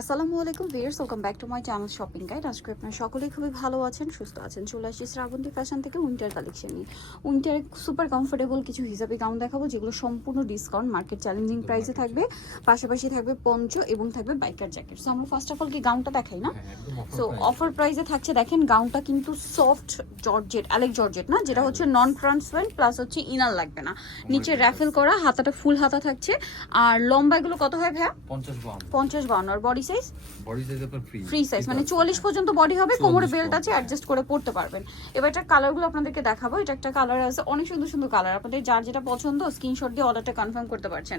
আসসালামু আলাইকুম viewers welcome back to my channel shopping guide. আজকে আপনারা সকলেই খুবই ভালো আছেন সুস্থ আছেন। চলে আসছি শ্রাবন্তী ফ্যাশন থেকে উইন্টার কালেকশন নিয়ে। উইন্টার সুপার কমফোর্টেবল কিছু হিসাবে গাউন দেখাবো যেগুলো সম্পূর্ণ ডিসকাউন্ট মার্কেট চ্যালেঞ্জিং প্রাইসে থাকবে। পাশাপাশি থাকবে পঞ্চ এবং থাকবে বাইকার জ্যাকেট সো আমরা ফার্স্ট অফ অল কি গাউনটা দেখাই না? সো অফার প্রাইসে থাকছে দেখেন গাউনটা কিন্তু সফট জর্জেট অ্যালেক জর্জেট না? যেটা হচ্ছে নন ট্রান্সপারেন্ট প্লাস হচ্ছে ইনার লাগবে না। নিচে র্যাফেল করা হাতাটা ফুল হাতা থাকছে। আর লম্বা এগুলো কত হয় ভাইয়া? 50 বাউন্ড পঞ্চাশ বাউন্ন। আর বডি সাইজ বডি সাইজ আপনার ফ্রি ফ্রি সাইজ মানে চুয়াল্লিশ পর্যন্ত বডি হবে কোমরে 44 বেল্ট আছে অ্যাডজাস্ট করে পড়তে পারবেন। এবার এটার কালারগুলো আপনাদেরকে দেখাবো এটা একটা কালার আছে অনেক সুন্দর সুন্দর কালার আপনাদের যার যেটা পছন্দ স্ক্রিনশট দিয়ে অর্ডারটা কনফার্ম করতে পারছেন।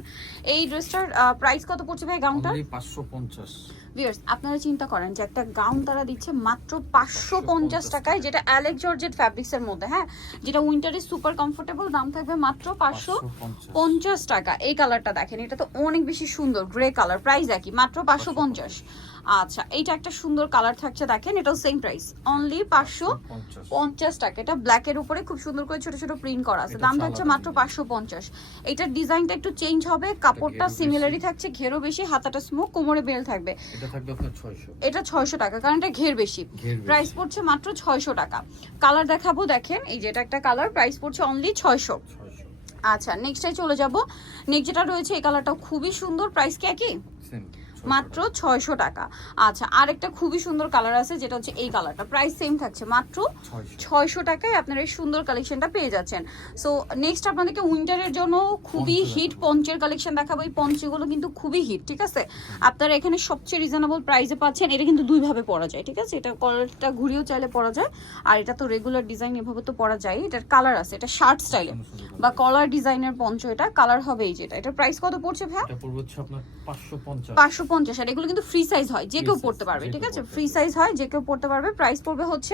এই ড্রেসটার প্রাইস কত পড়ছে ভাই গাউনটা 550 ভিউয়ার্স আপনারা চিন্তা করেন যে একটা গাউন তারা দিচ্ছে মাত্র পাঁচশো পঞ্চাশ টাকায় যেটা অ্যালেক জর্জেট ফ্যাব্রিক্সের মধ্যে হ্যাঁ? যেটা উইন্টারে সুপার কমফোর্টেবল দাম থাকবে মাত্র পাঁচশো 550 পঞ্চাশ। টাকা। এই কালারটা দেখেন এটা তো অনেক বেশি সুন্দর গ্রে কালার প্রাইস একই মাত্র পাঁচশো পঞ্চাশ। আচ্ছা এইটা একটা সুন্দর কালার থাকছে দেখেন এটাও সেম প্রাইস অনলি পাঁচশো পঞ্চাশ। টাকা। এটা ব্ল্যাকের উপরে খুব সুন্দর করে ছোট ছোট প্রিন্ট করা আছে। এটা দাম হচ্ছে থাকছে মাত্র পাঁচশো পঞ্চাশ। এটার ডিজাইনটা একটু চেঞ্জ হবে। কাপড়টা সিমিলারই থাকছে ঘেরও বেশি হাতাটা স্মোক কোমরে বেল থাকবে। এটা থাকবে আপনার 600 এটা ছয়শো টাকা কারণ এটা ঘের বেশি। প্রাইস পড়ছে মাত্র ছয়শো টাকা। কালার দেখাবো দেখেন এই যে এটা একটা কালার প্রাইস পড়ছে অনলি ছয়শো। আচ্ছা নেক্সটটাই চলে যাব। নেক্সট যেটা রয়েছে এই কালারটাও খুবই সুন্দর। প্রাইস কি একই? সেম মাত্র ছয়শো টাকা। আচ্ছা আরেকটা খুবই সুন্দর কালার আছে যেটা হচ্ছে এই কালারটা প্রাইস সেম থাকছে মাত্র ছয়শো। টাকায় আপনারা এই সুন্দর কালেকশনটা পেয়ে যাচ্ছেন। সো নেক্সট আপনাদেরকে উইন্টারের জন্য খুবই হিট পঞ্চের কালেকশন দেখাবো। এই পঞ্চগুলো কিন্তু খুবই হিট ঠিক আছে? আপনারা এখানে সবচেয়ে রিজনেবল প্রাইসে পাচ্ছেন এটা কিন্তু দুইভাবে পরা যায় ঠিক আছে? এটা কলারটা ঘুরিয়েও চাইলে পরা যায় আর এটা তো রেগুলার ডিজাইন এভাবে তো পরা যায়। এটার কালার আছে এটা শার্ট স্টাইলে বা কলার ডিজাইনের পঞ্চ এটা কালার হবে এই যেটা। এটার প্রাইস কত পড়ছে ভাই এটা পড়বে হচ্ছে আপনার 550 পাঁচশো পঞ্চাশ আর এগুলো কিন্তু ফ্রি সাইজ হয় যে কেউ পড়তে পারবে ঠিক আছে? ফ্রি সাইজ হয় যে কেউ পড়তে পারবে প্রাইস পড়বে হচ্ছে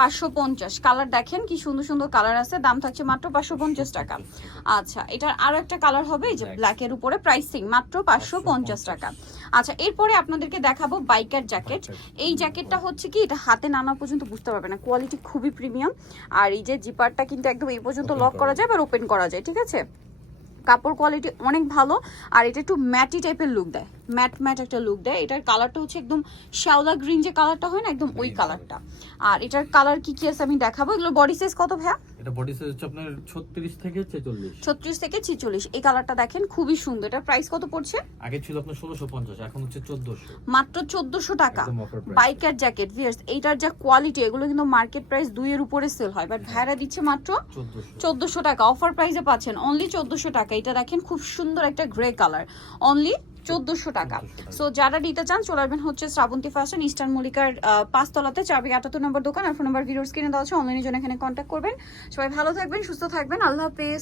পাঁচশো পঞ্চাশ। কালার দেখেন কি সুন্দর সুন্দর কালার আছে দাম থাকছে মাত্র পাঁচশো পঞ্চাশ টাকা। আচ্ছা এটার আরও একটা কালার হবে এই যে. ব্ল্যাকের উপরে প্রাইসিং মাত্র পাঁচশো পঞ্চাশ টাকা। আচ্ছা এরপরে আপনাদেরকে দেখাবো বাইকার জ্যাকেট এই জ্যাকেটটা হচ্ছে কি এটা হাতে নানা পর্যন্ত বুঝতে পারবে না কোয়ালিটি খুবই প্রিমিয়াম আর এই যে জিপারটা কিন্তু একদম এই পর্যন্ত লক করা যায় বা ওপেন করা যায় ঠিক আছে? কাপড় কোয়ালিটি অনেক ভালো আর এটা একটু ম্যাটি টাইপের লুক দেয়। ম্যাট ম্যাট একটা লুক দেয়। এটার কালারটা হচ্ছে একদম শ্যাওলা গ্রিন যে কালারটা হয় না একদম ওই কালারটা আর এটার কালার কি কি আছে আমি দেখাবো? এগুলো বডি সাইজ কত ভাইয়া? এটা বডি সাইজ হচ্ছে আপনার 36 থেকে 46 ছত্রিশ থেকে ছিচল্লিশ। এই কালারটা দেখেন খুবই সুন্দর। এটার প্রাইস কত পড়ছে? আগে ছিল আপনার 1650 এখন হচ্ছে 1400 মাত্র চোদ্দশো টাকা। বাইকার জ্যাকেট ভিয়ার্স এইটার যা কোয়ালিটি এগুলো কিন্তু মার্কেট প্রাইস দুইয়ের উপরে সেল হয়। বাট ভাইরা দিচ্ছে মাত্র 1400 টাকা। অফার প্রাইসে পাচ্ছেন অনলি চোদ্দশো টাকা। এটা দেখেন খুব সুন্দর একটা গ্রে কালার অনলি চোদ্দশো টাকা। সো যারা নিতে চান চলে আসবেন হচ্ছে শ্রাবন্তী ফ্যাশন ইস্টার্ন মল্লিকার পাঁচতলাতে। চারবি আটাত্তর নম্বর দোকান আর ফোন নম্বর ভিডিওর স্ক্রিনে দেওয়া আছে। অনলাইনের জন্য এখানে কন্ট্যাক্ট করবেন। সবাই ভালো থাকবেন সুস্থ থাকবেন। আল্লাহ হাফেজ।